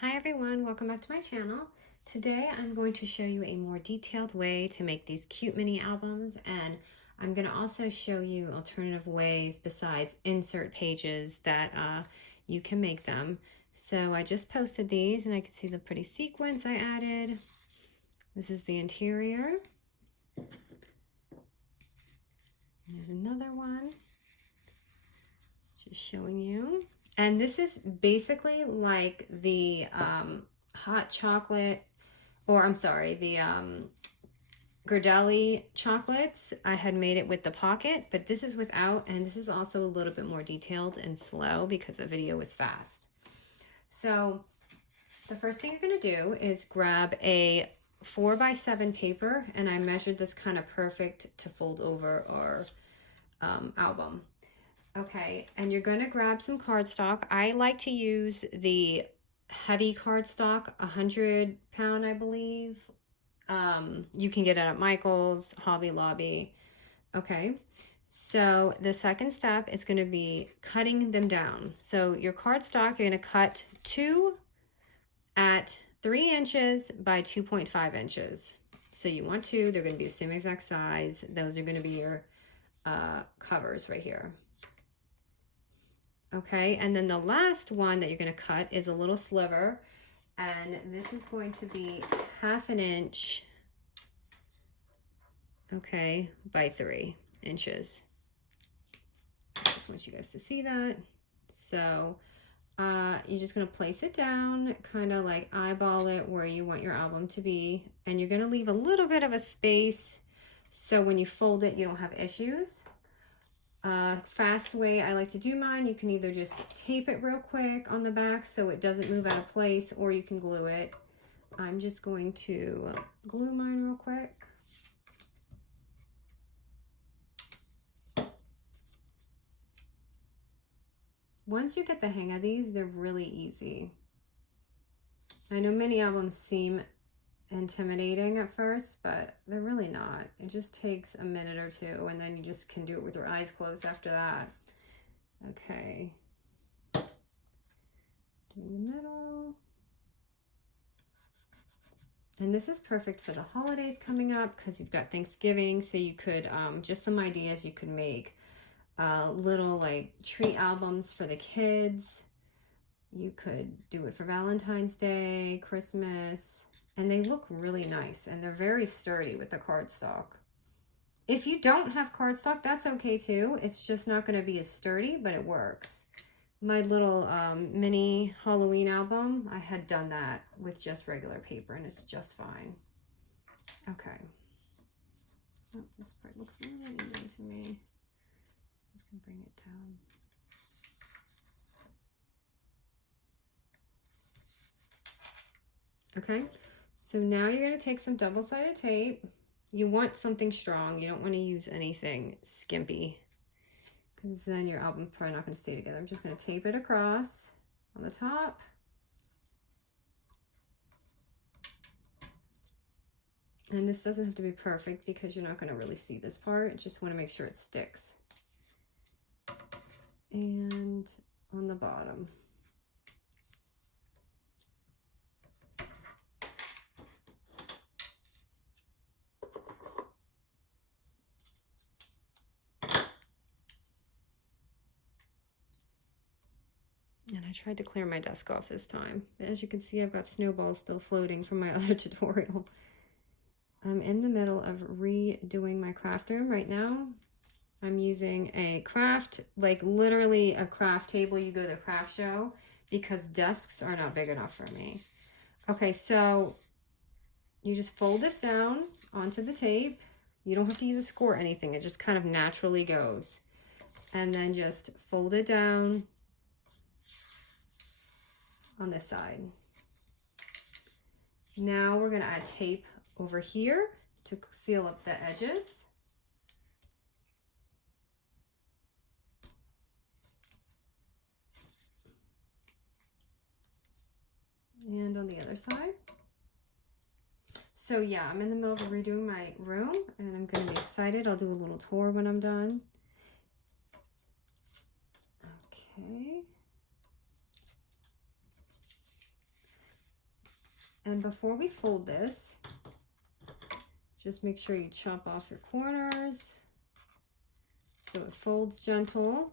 Hi everyone, welcome back to my channel. Today I'm going to show you a more detailed way to make these cute mini albums, and I'm going to also show you alternative ways besides insert pages that you can make them. So I just posted these and I can see the pretty sequins I added. This is the interior. There's another one just showing you. And this is basically like the hot chocolate, or I'm sorry, the Girdelli chocolates. I had made it with the pocket, but this is without, and this is also a little bit more detailed and slow because the video was fast. So the first thing you're going to do is grab a 4x7 paper, and I measured this kind of perfect to fold over our album. Okay, and you're going to grab some cardstock. I like to use the heavy cardstock, 100 pound, I believe. You can get it at Michael's, Hobby Lobby. Okay, so the second step is going to be cutting them down. So your cardstock, you're going to cut 2 at 3 inches by 2.5 inches. So you want 2, they're going to be the same exact size. Those are going to be your covers right here. Okay, and then the last one that you're going to cut is a little sliver, and this is going to be 1/2 inch, okay, by 3 inches. I just want you guys to see that. So you're just going to place it down, kind of like eyeball it where you want your album to be, and you're going to leave a little bit of a space so when you fold it you don't have issues. Fast way I like to do mine, you can either just tape it real quick on the back so it doesn't move out of place, or you can glue it. I'm just going to glue mine real quick. Once you get the hang of these, they're really easy. I know many albums seem intimidating at first, but they're really not. It just takes a minute or two, and then you just can do it with your eyes closed after that. Okay. Doing the middle. And this is perfect for the holidays coming up because you've got Thanksgiving, so you could, just some ideas you could make. Little like tree albums for the kids. You could do it for Valentine's Day, Christmas, and they look really nice, and they're very sturdy with the cardstock. If you don't have cardstock, that's okay too. It's just not going to be as sturdy, but it works. My little mini Halloween album, I had done that with just regular paper, and it's just fine. Okay. Oh, this part looks a little even to me. I'm just going to bring it down. Okay, so now you're going to take some double-sided tape. You want something strong. You don't want to use anything skimpy, because then your album's probably not going to stay together. I'm just going to tape it across on the top. And this doesn't have to be perfect because you're not going to really see this part. Just want to make sure it sticks. And on the bottom. And I tried to clear my desk off this time. But as you can see, I've got snowballs still floating from my other tutorial. I'm in the middle of redoing my craft room right now. I'm using a craft, like literally a craft table you go to the craft show, because desks are not big enough for me. Okay, so you just fold this down onto the tape. You don't have to use a score or anything. It just kind of naturally goes. And then just fold it down on this side. Now we're going to add tape over here to seal up the edges. And on the other side. So yeah, I'm in the middle of redoing my room, and I'm going to be excited. I'll do a little tour when I'm done. Okay. And before we fold this, just make sure you chop off your corners so it folds gentle.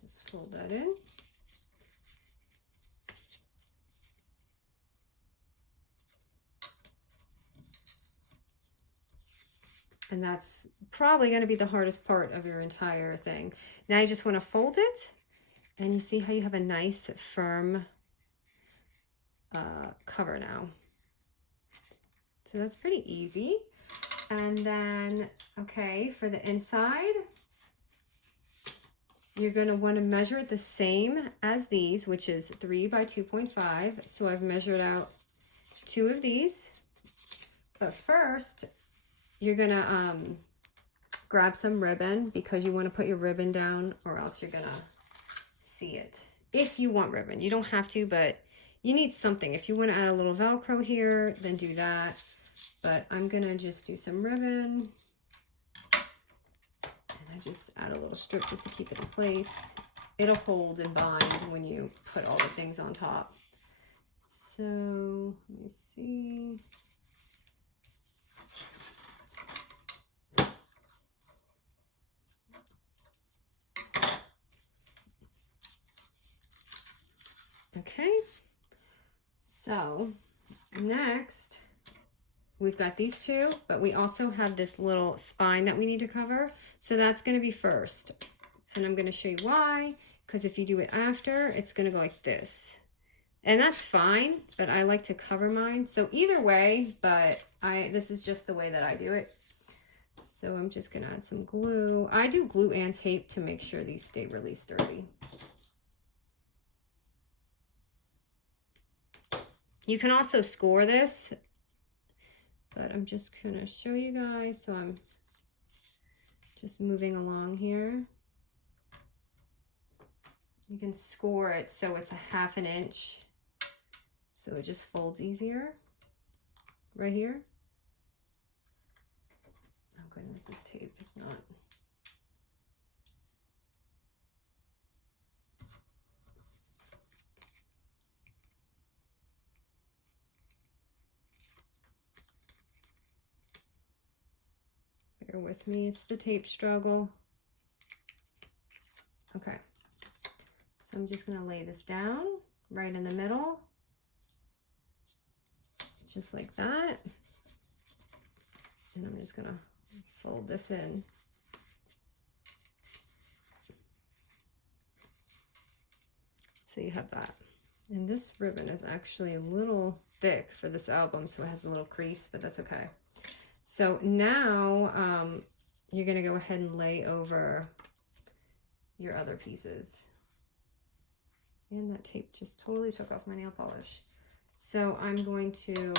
Just fold that in. And that's probably going to be the hardest part of your entire thing. Now you just want to fold it, and you see how you have a nice firm cover now. So that's pretty easy. And then, okay, for the inside, you're going to want to measure it the same as these, which is 3 by 2.5. So I've measured out 2 of these. But first, you're going to grab some ribbon, because you want to put your ribbon down, or else you're going to see it. If you want ribbon, you don't have to, but you need something. If you want to add a little Velcro here, then do that. But I'm going to just do some ribbon. And I just add a little strip just to keep it in place. It'll hold and bind when you put all the things on top. So let me see. Okay, so next we've got these 2, but we also have this little spine that we need to cover. So that's going to be first. And I'm going to show you why, because if you do it after, it's going to go like this. And that's fine, but I like to cover mine. So either way, but this is just the way that I do it. So I'm just going to add some glue. I do glue and tape to make sure these stay really sturdy. You can also score this, but I'm just going to show you guys. So I'm just moving along here. You can score it so it's a 1/2 inch, so it just folds easier right here. Oh goodness, this tape is not. Bear with me, it's the tape struggle. Okay, so I'm just going to lay this down right in the middle, just like that. And I'm just going to fold this in. So you have that. And this ribbon is actually a little thick for this album, so it has a little crease, but that's okay. So now you're going to go ahead and lay over your other pieces. And that tape just totally took off my nail polish. So I'm going to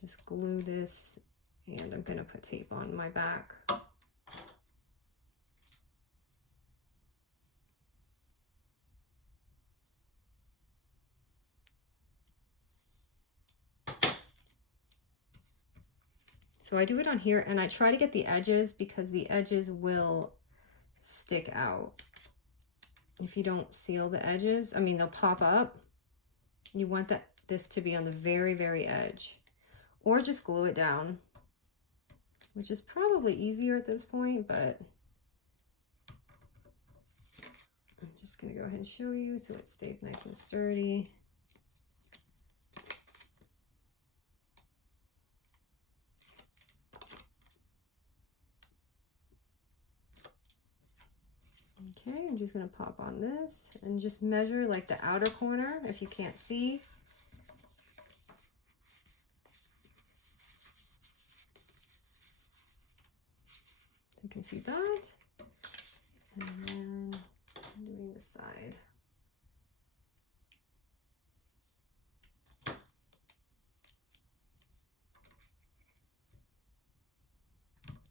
just glue this, and I'm going to put tape on my back. So I do it on here, and I try to get the edges, because the edges will stick out. If you don't seal the edges, I mean, they'll pop up. You want this to be on the very, very edge, or just glue it down, which is probably easier at this point, but I'm just going to go ahead and show you so it stays nice and sturdy. Okay, I'm just going to pop on this and just measure like the outer corner if you can't see. You can see that. And then I'm doing the side.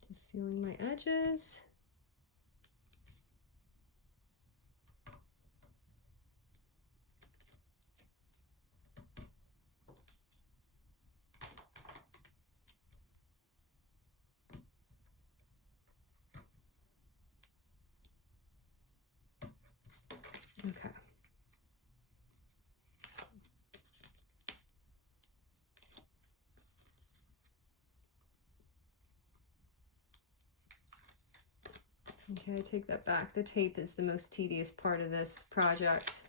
Just sealing my edges. Okay. Okay, I take that back. The tape is the most tedious part of this project.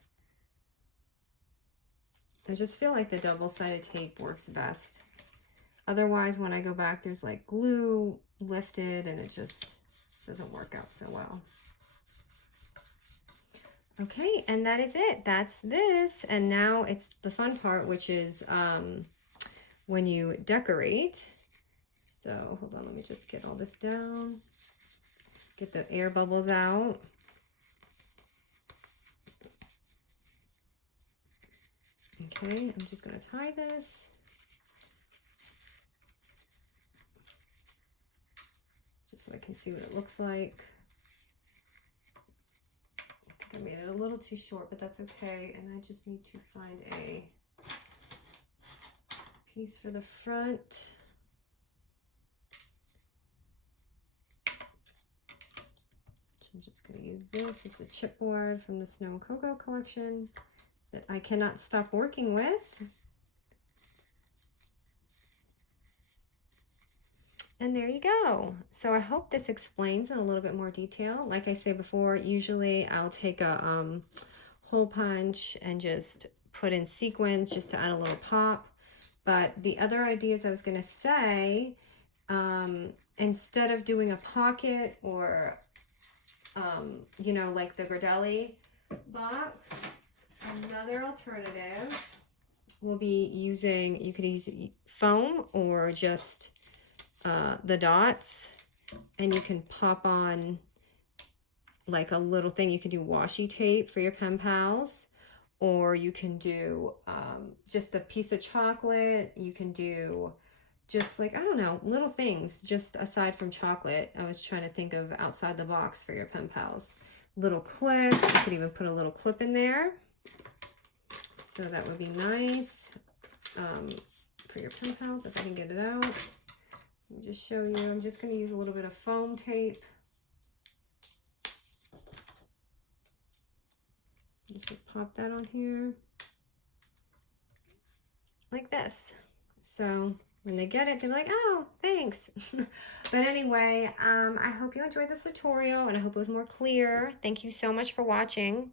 I just feel like the double-sided tape works best. Otherwise, when I go back, there's like glue lifted and it just doesn't work out so well. Okay, and that is it. That's this. And now it's the fun part, which is when you decorate. So hold on, let me just get all this down. Get the air bubbles out. Okay, I'm just going to tie this. Just so I can see what it looks like. I made it a little too short, but that's okay. And I just need to find a piece for the front. I'm just going to use this. It's a chipboard from the Snow and Cocoa collection that I cannot stop working with. And there you go. So I hope this explains in a little bit more detail. Like I said before, usually I'll take a hole punch and just put in sequins just to add a little pop. But the other ideas I was going to say, instead of doing a pocket or, you know, like the Gradelli box, another alternative will be using, you could use foam or just the dots, and you can pop on like a little thing. You can do washi tape for your pen pals, or you can do just a piece of chocolate. You can do just like, I don't know, little things just aside from chocolate. I was trying to think of outside the box for your pen pals. Little clips, you could even put a little clip in there. So that would be nice for your pen pals if I can get it out. So let me just show you. I'm just going to use a little bit of foam tape. Just to pop that on here. Like this. So when they get it, they're like, oh, thanks. But anyway, I hope you enjoyed this tutorial and I hope it was more clear. Thank you so much for watching.